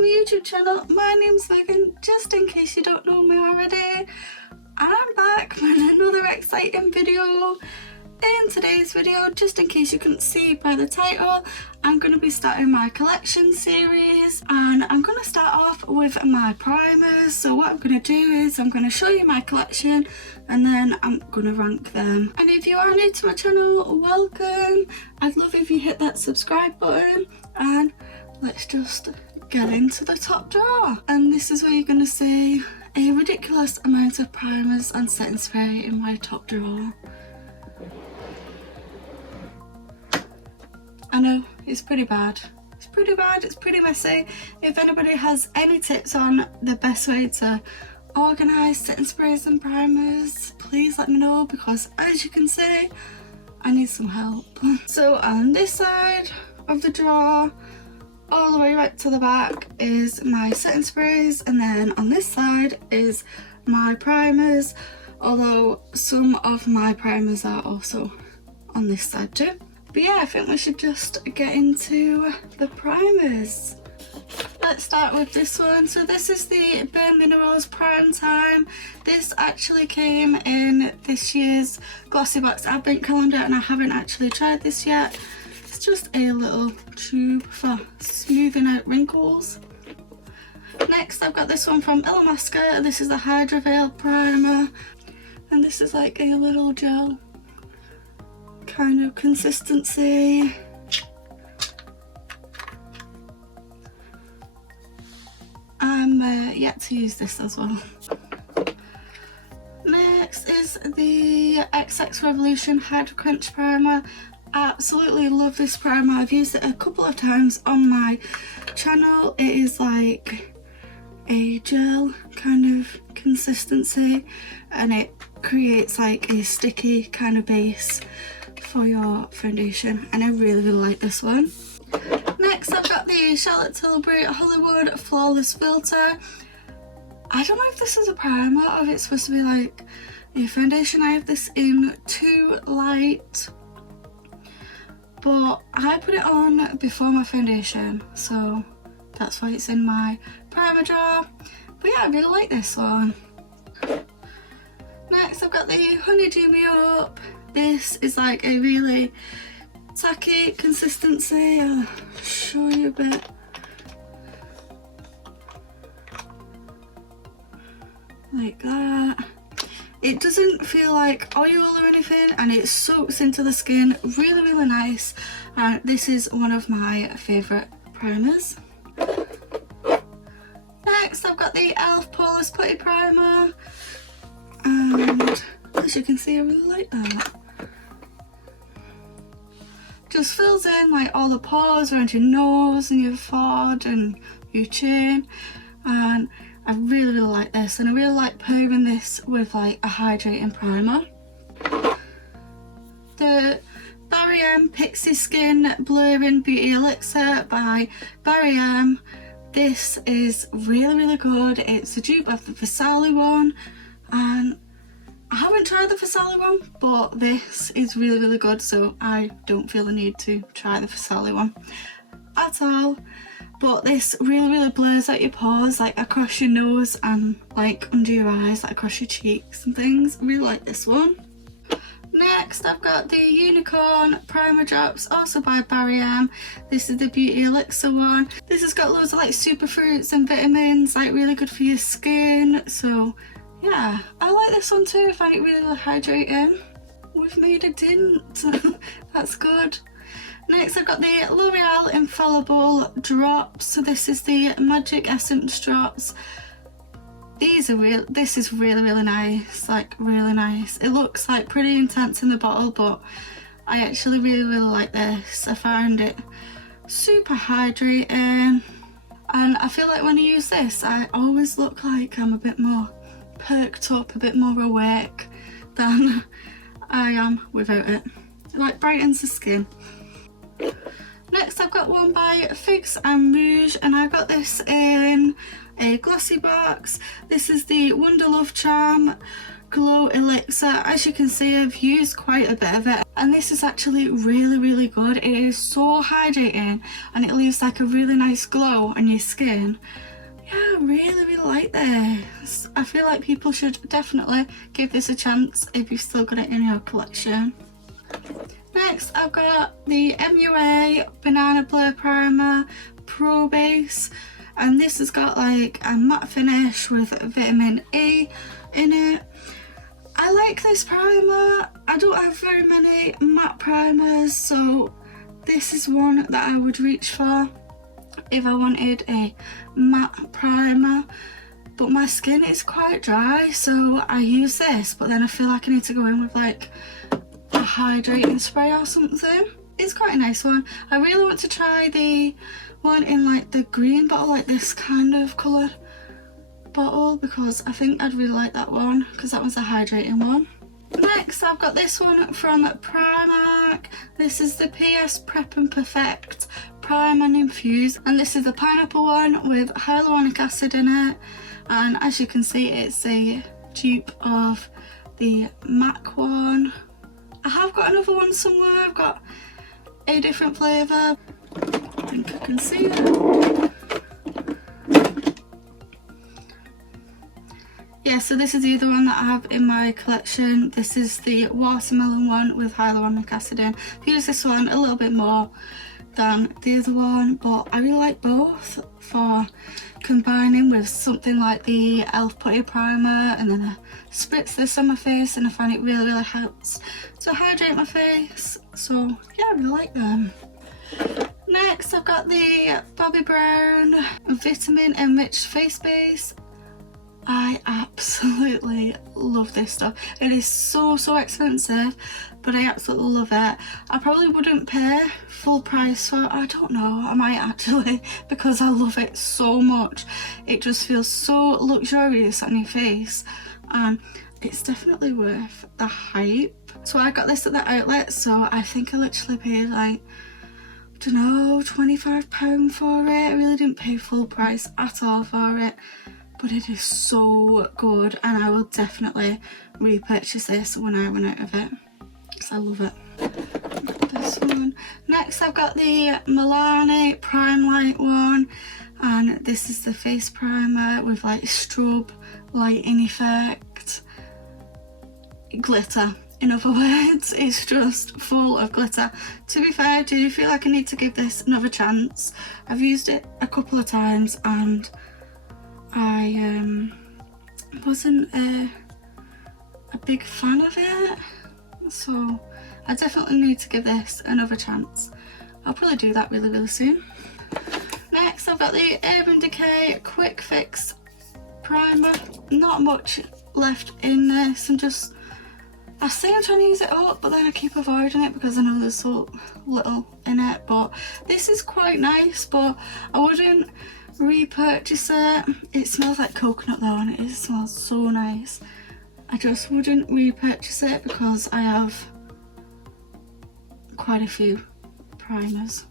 to my YouTube channel. My name's Megan, just in case you don't know me already. And I'm back with another exciting video. In today's video, just in case you couldn't see by the title, I'm going to be starting my collection series, and I'm going to start off with my primers. So what I'm going to do is I'm going to show you my collection and then I'm going to rank them. And if you are new to my channel, welcome. I'd love if you hit that subscribe button, and let's just get into the top drawer. And this is where you're going to see a ridiculous amount of primers and setting spray in my top drawer. I know, it's pretty bad. It's pretty messy. If anybody has any tips on the best way to organise setting sprays and primers, please let me know, because as you can see, I need some help. So on this side of the drawer, all the way right to the back, is my setting sprays, and then on this side is my primers, although some of my primers are also on this side too. But yeah, I think we should just get into the primers. Let's start with this one. So this is the Bare Minerals Prime Time. This actually came in this year's Glossybox advent calendar, and I haven't actually tried this yet. It's just a little tube for smoothing out wrinkles. Next, I've got this one from Illamasqua. This is the Hydra Veil Primer, and this is like a little gel kind of consistency. I'm yet to use this as well. Next is the XX Revolution Hydro Crunch Primer. Absolutely love this primer. I've used it a couple of times on my channel. It is like a gel kind of consistency, and it creates like a sticky kind of base for your foundation, and I really like this one. Next, I've got the Charlotte Tilbury Hollywood Flawless Filter. I don't know if this is a primer or if it's supposed to be like a foundation. I have this in Too Light, but I put it on before my foundation, so that's why it's in my primer jar. But yeah, I really like this one. Next, I've got the Honeydew Me Up. This is like a really tacky consistency. I'll show you a bit. Like that. It doesn't feel like oil or anything, and it soaks into the skin really nice, and this is one of my favourite primers. Next, I've got the e.l.f. Poreless Putty Primer, and as you can see, I really like that. Just fills in like all the pores around your nose and your forehead and your chin, and I really like this, and I really like pairing this with like a hydrating primer. The Barry M Pixie Skin Blurring Beauty Elixir by Barry M. This is really good. It's a dupe of the Vasali one, and I haven't tried the Vasali one, but this is really good, so I don't feel the need to try the Vasali one at all. But this really blurs out your pores, like across your nose and like under your eyes, like across your cheeks and things. I really like this one. Next, I've got the Unicorn Primer Drops, also by Barry M. This is the Beauty Elixir one. This has got loads of like superfruits and vitamins, like really good for your skin, so yeah, I like this one too. I find it really hydrating. We've made a dent. That's good. Next, I've got the L'Oreal Infallible Drops. So this is the Magic Essence Drops. This is really nice, like really nice. It looks like pretty intense in the bottle, but I actually really like this. I find it super hydrating, and I feel like when I use this, I always look like I'm a bit more perked up, a bit more awake than I am without it. It like brightens the skin. Next I've got one by Fix and Rouge, and I got this in a glossy box. This is the Wonder Love Charm Glow Elixir. As you can see, I've used quite a bit of it, and this is actually really good. It is so hydrating and it leaves like a really nice glow on your skin. Yeah, I really like this. I feel like people should definitely give this a chance if you've still got it in your collection. Next I've got the MUA Banana Blur Primer Pro Base, and this has got like a matte finish with vitamin E in it. I like this primer. I don't have very many matte primers, so this is one that I would reach for if I wanted a matte primer, but my skin is quite dry, so I use this, but then I feel like I need to go in with like a hydrating spray or something. It's quite a nice one. I really want to try the one in like the green bottle, like this kind of colour bottle, because I think I'd really like that one, because that one's a hydrating one. Next I've got this one from Primark. This is the PS Prep and Perfect Prime and Infuse, and this is the pineapple one with hyaluronic acid in it, and as you can see it's a dupe of the MAC one. I have got another one somewhere. I've got a different flavour. I think I can see it. Yeah, so this is the other one that I have in my collection. This is the watermelon one with hyaluronic acid in. I've used this one a little bit more than the other one, but I really like both for combining with something like the e.l.f. putty primer, and then I spritz this on my face and I find it really helps to hydrate my face. So yeah, I really like them. Next I've got the Bobbi Brown Vitamin Enriched Face Base. I absolutely love this stuff. It is so expensive, but I absolutely love it. I probably wouldn't pay full price for it. I don't know, I might actually, because I love it so much. It just feels so luxurious on your face, and it's definitely worth the hype. So I got this at the outlet, so I think I literally paid like, I don't know, £25 for it. I really didn't pay full price at all for it. But it is so good, and I will definitely repurchase this when I run out of it, because I love it. This one. Next I've got the Milani Prime Light one, and this is the face primer with like strobe lighting effect. Glitter, in other words. It's just full of glitter. To be fair, I do feel like I need to give this another chance. I've used it a couple of times and I wasn't a big fan of it, so I definitely need to give this another chance. I'll probably do that really soon. Next I've got the Urban Decay Quick Fix Primer. Not much left in this. I say I'm trying to use it up, but then I keep avoiding it because I know there's so little in it. But this is quite nice, but I wouldn't repurchase it. It smells like coconut though, and it smells so nice. I just wouldn't repurchase it because I have quite a few primers,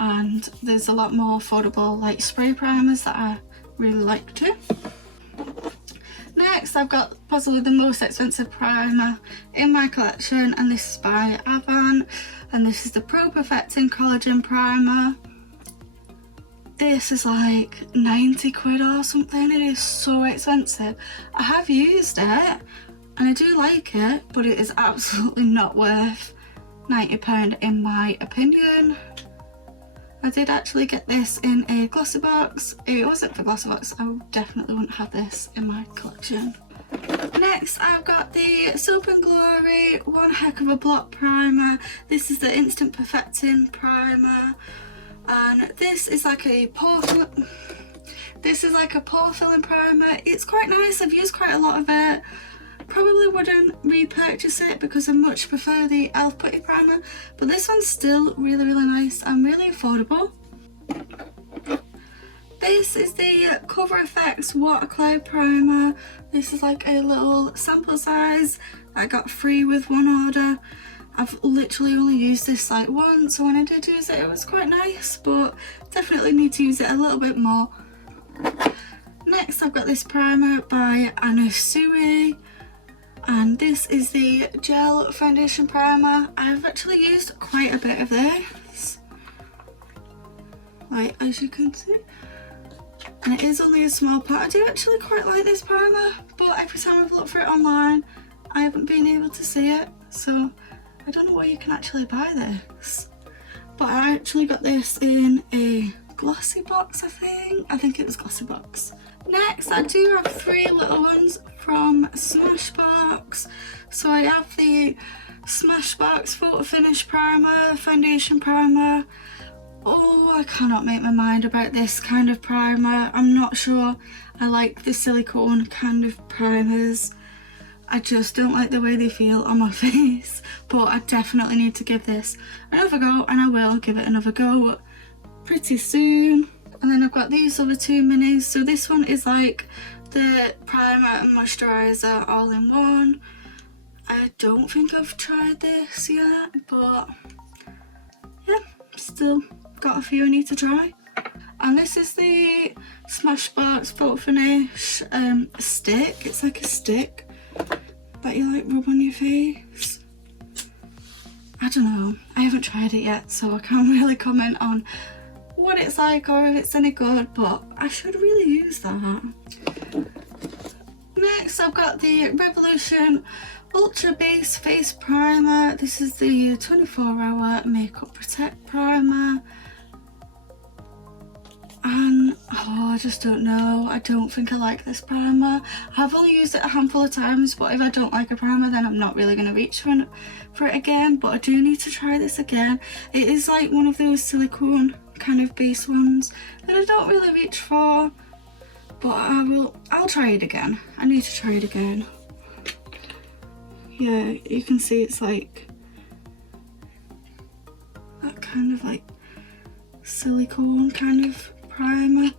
and there's a lot more affordable like spray primers that I really like too. Next I've got possibly the most expensive primer in my collection, and this is by Avon, and this is the Pro Perfecting Collagen Primer. This is like 90 quid or something. It is so expensive. I have used it and I do like it, but it is absolutely not worth £90 in my opinion. I did actually get this in a GLOSSYBOX. If it wasn't for GLOSSYBOX, I definitely wouldn't have this in my collection. Next I've got the Soap & Glory One Heck of a Blot Primer. This is the Instant Perfecting Primer, and this is like a pore filling primer. It's quite nice. I've used quite a lot of it. Probably wouldn't repurchase it because I much prefer the e.l.f. putty primer, but this one's still really nice and really affordable. This is the Cover FX Water Cloud Primer. This is like a little sample size I got free with one order, I've literally only used this like once, so when I did use it, it was quite nice, but definitely need to use it a little bit more. Next, I've got this primer by Anna Sui, and this is the gel foundation primer. I've actually used quite a bit of this, like as you can see, and it is only a small part. I do actually quite like this primer, but every time I've looked for it online, I haven't been able to see it, so I don't know where you can actually buy this. But I actually got this in a GLOSSYBOX, I think it was GLOSSYBOX. Next, I do have 3 little ones from Smashbox. So I have the Smashbox Photo Finish Primer, Foundation Primer. Oh, I cannot make my mind about this kind of primer. I'm not sure I like the silicone kind of primers. I just don't like the way they feel on my face, but I definitely need to give this another go, and I will give it another go pretty soon. And then I've got these other 2 minis. So this one is like the primer and moisturiser all in one. I don't think I've tried this yet, but yeah, still got a few I need to try. And this is the Smashbox Photo Finish stick. It's like a stick that you like rub on your face. I don't know, I haven't tried it yet, so I can't really comment on what it's like or if it's any good, but I should really use that. Next, I've got the Revolution Ultra Base Face Primer. This is the 24-hour Makeup Protect Primer. And oh, I just don't know, I don't think I like this primer. I've only used it a handful of times, but if I don't like a primer, then I'm not really going to reach for it again. But I do need to try this again. It is like one of those silicone kind of base ones that I don't really reach for, but I'll try it again. I need to try it again. Yeah, you can see it's like that kind of like silicone kind of primer.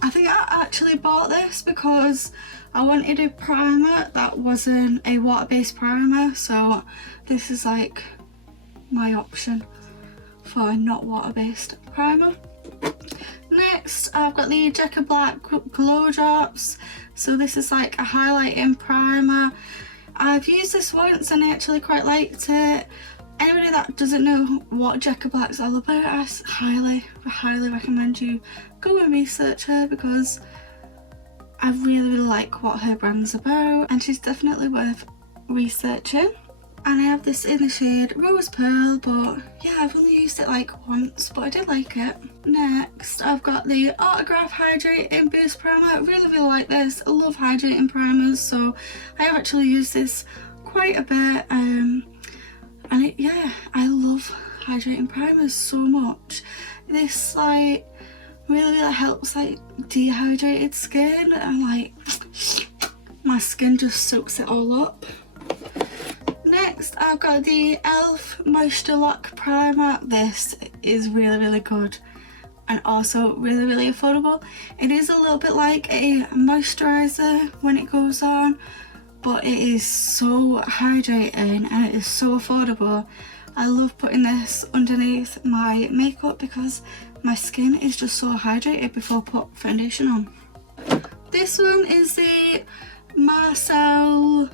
I think I actually bought this because I wanted a primer that wasn't a water-based primer, so this is like my option for a not water-based primer. Next, I've got the Jacka Black Glow Drops. So this is like a highlighting primer. I've used this once and I actually quite liked it. Anybody that doesn't know what Jacka Black's all about, I highly recommend you go and research her, because I really like what her brand's about, and she's definitely worth researching. And I have this in the shade Rose Pearl, but yeah, I've only used it like once, but I did like it. Next, I've got the Autograph Hydrating Boost Primer. I really like this. I love hydrating primers, so I have actually used this quite a bit. And yeah, I love hydrating primers so much. This like really helps like dehydrated skin, and like my skin just soaks it all up. Next, I've got the e.l.f. Moisture Lock Primer. This is really good and also really affordable. It is a little bit like a moisturiser when it goes on, but it is so hydrating and it is so affordable. I love putting this underneath my makeup because my skin is just so hydrated before I put foundation on. This one is the Marcel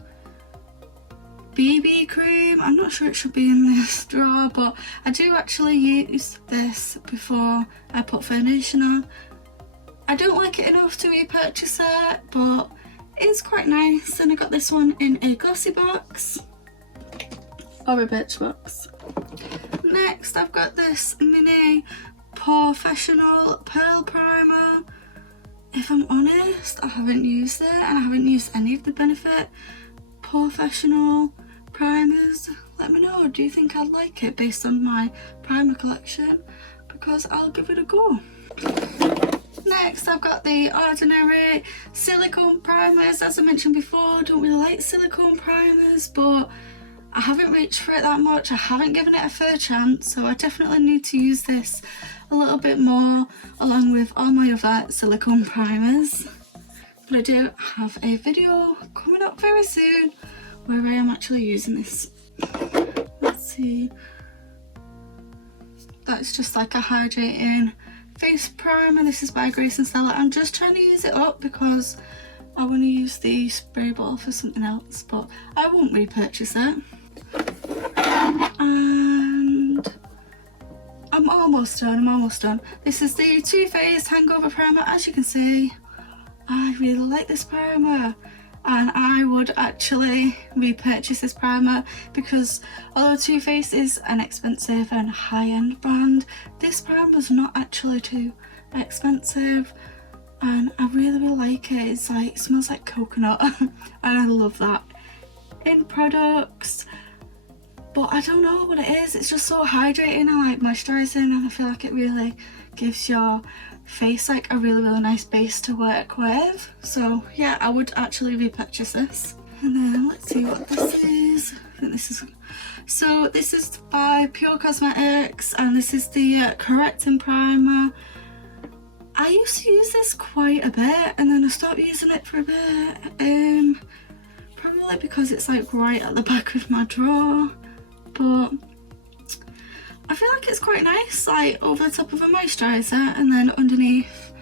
BB cream. I'm not sure it should be in this drawer, but I do actually use this before I put foundation on. I don't like it enough to repurchase it, but it's quite nice, and I got this one in a GLOSSYBOX or a Birchbox. Next, I've got this mini Professional Pearl Primer. If I'm honest, I haven't used it, and I haven't used any of the Benefit Professional primers. Let me know, do you think I'd like it based on my primer collection? Because I'll give it a go. Next, I've got the Ordinary Silicone Primers. As I mentioned before, I don't really like silicone primers, but I haven't reached for it that much. I haven't given it a fair chance, so I definitely need to use this a little bit more along with all my other silicone primers. but I do have a video coming up very soon where I am actually using this. Let's see. That's just like a hydrating face primer. This is by Grace and Stella. I'm just trying to use it up because I want to use the spray bottle for something else, but I won't repurchase it. And I'm almost done. This is the Too Faced Hangover Primer. As you can see, I really like this primer, and I would actually repurchase this primer because although Too Faced is an expensive and high-end brand, this primer is not actually too expensive, and I really like it. It's like, it smells like coconut and I love that in products. But I don't know what it is, it's just so hydrating. I like moisturising, and I feel like it really gives your face like a really nice base to work with. So yeah, I would actually repurchase this. And then let's see what this is. I think this is, so this is by Pure Cosmetics, and this is the correcting primer. I used to use this quite a bit, and then I stopped using it for a bit, probably because it's like right at the back of my drawer. But I feel like it's quite nice, like over the top of a moisturiser and then underneath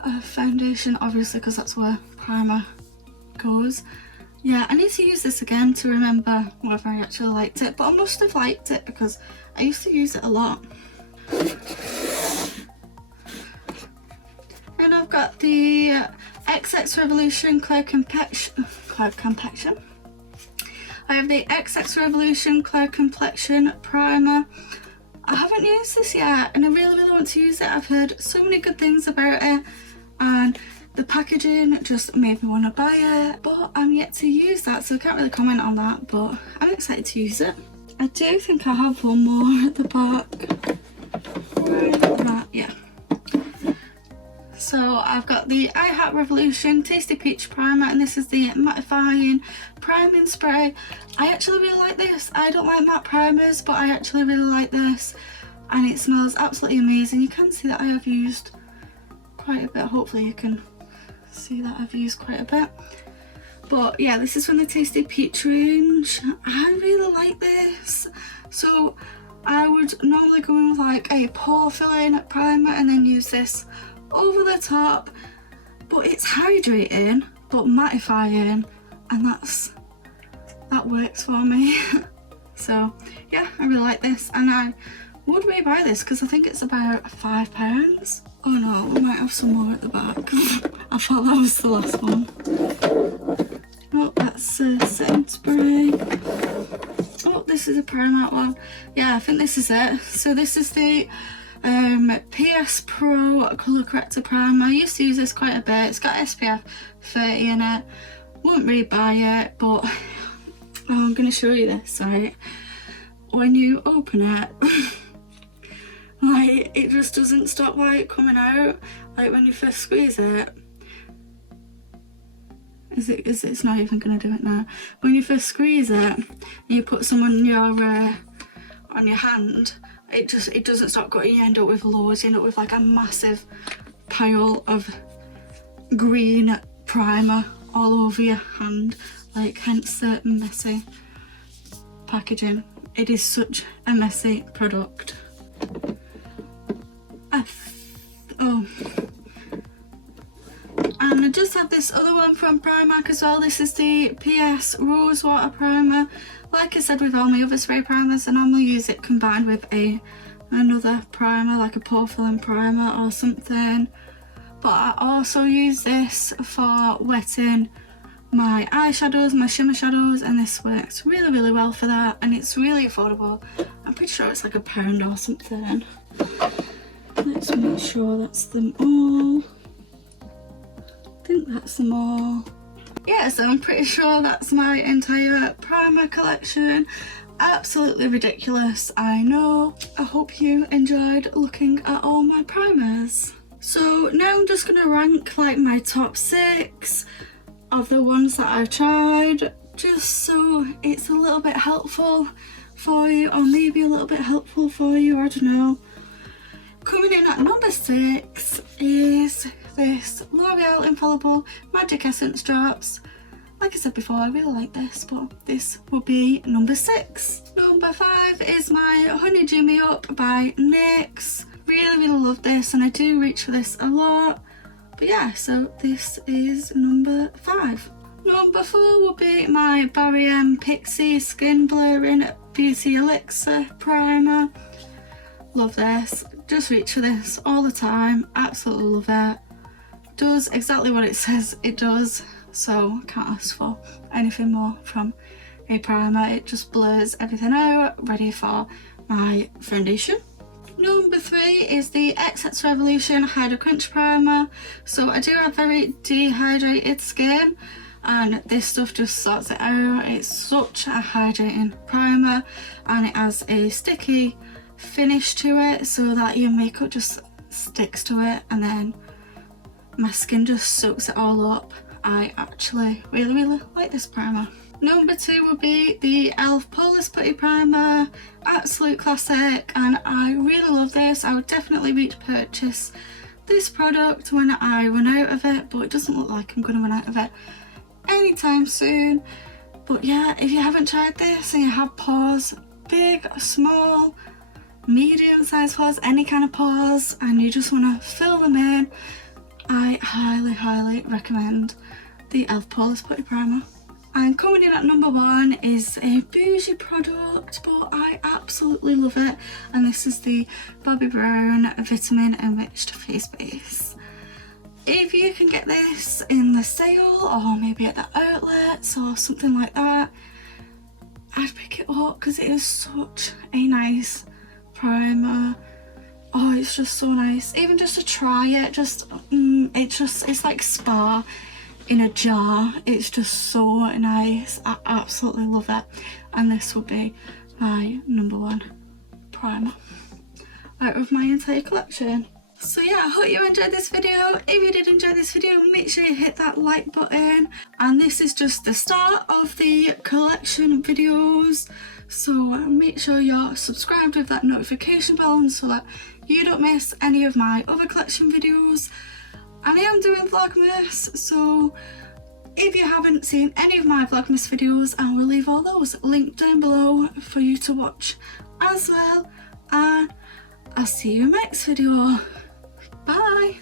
a foundation, obviously, because that's where primer goes. Yeah, I need to use this again to remember whether I actually liked it, but I must have liked it because I used to use it a lot. And I've got the XX Revolution Clear Complexion. I have the XX Revolution Clear Complexion Primer. I haven't used this yet, and I really want to use it. I've heard so many good things about it, and the packaging just made me want to buy it, but I'm yet to use that, so I can't really comment on that, but I'm excited to use it. I do think I have one more at the back. Yeah. So I've got the I Heart Revolution Tasty Peach Primer, and this is the mattifying priming spray. I actually really like this. I don't like matte primers, but I actually really like this, and it smells absolutely amazing. You can see that I have used quite a bit. Hopefully you can see that I've used quite a bit. But yeah, this is from the Tasty Peach range. I really like this. So I would normally go in with like a pore filling primer and then use this over the top, but it's hydrating but mattifying, and that works for me. So yeah, I really like this, and I would rebuy this because I think it's about £5. Oh no, we might have some more at the back. I thought that was the last one. Oh, that's a setting spray. Oh, this is a Primark one. Yeah, I think this is it. So this is the PS Pro Colour Corrector Primer. I used to use this quite a bit. It's got SPF 30 in it. Won't rebuy it, but I'm going to show you this, right? When you open it, like, it just doesn't stop like coming out. Like when you first squeeze it, it's not even going to do it now. When you first squeeze it and you put some on your hand, it doesn't stop going. You end up with loads. You end up with like a massive pile of green primer all over your hand, like, hence the messy packaging. It is such a messy product. And I just have this other one from Primark as well. This is the PS Rose Water Primer. Like I said with all my other spray primers, I normally use it combined with another primer, like a pore filling primer or something. But I also use this for wetting my eyeshadows, my shimmer shadows, and this works really well for that, and it's really affordable. I'm pretty sure it's like £1 or something. Let's make sure that's them all. I think that's them all. Yeah, so I'm pretty sure that's my entire primer collection. Absolutely ridiculous, I know. I hope you enjoyed looking at all my primers. So now I'm just gonna rank like my top 6 of the ones that I've tried, just so it's a little bit helpful for you, or maybe a little bit helpful for you, I don't know. Coming in at number 6 is this L'Oreal Infallible Magic Essence Drops. Like I said before, I really like this, but this will be number 6. Number 5 is my Honey Jimmy Up by NYX. Really love this, and I do reach for this a lot. But yeah, so this is number 5. Number 4 will be my Barry M Pixie Skin Blurring Beauty Elixir Primer. Love this. Just reach for this all the time. Absolutely love it. Does exactly what it says it does. So can't ask for anything more from a primer. It just blurs everything out, ready for my foundation. Number 3 is the XX Revolution Hydro Crunch Primer. So I do have very dehydrated skin, and this stuff just sorts it out. It's such a hydrating primer, and it has a sticky finish to it so that your makeup just sticks to it, and then my skin just soaks it all up. I actually really like this primer. Number 2 will be the e.l.f. Poreless Putty Primer. Absolute classic, and I really love this. I would definitely repurchase this product when I run out of it, but it doesn't look like I'm going to run out of it anytime soon. But yeah, if you haven't tried this and you have pores, big, small, medium sized pores, any kind of pores, and you just want to fill them in, I highly recommend the e.l.f. Poreless Putty Primer. And coming in at number 1 is a bougie product, but I absolutely love it, and this is the Bobbi Brown Vitamin Enriched Face Base. If you can get this in the sale, or maybe at the outlets or something like that, I'd pick it up because it is such a nice primer. Oh, it's just so nice. Even just to try it, it's like spa in a jar. It's just so nice. I absolutely love it, and this will be my number 1 primer out of my entire collection. So yeah, I hope you enjoyed this video. If you did enjoy this video, make sure you hit that like button, and this is just the start of the collection videos, so make sure you're subscribed with that notification bell so that you don't miss any of my other collection videos. And I am doing Vlogmas, so if you haven't seen any of my Vlogmas videos, I will leave all those linked down below for you to watch as well. And I'll see you in the next video. Bye!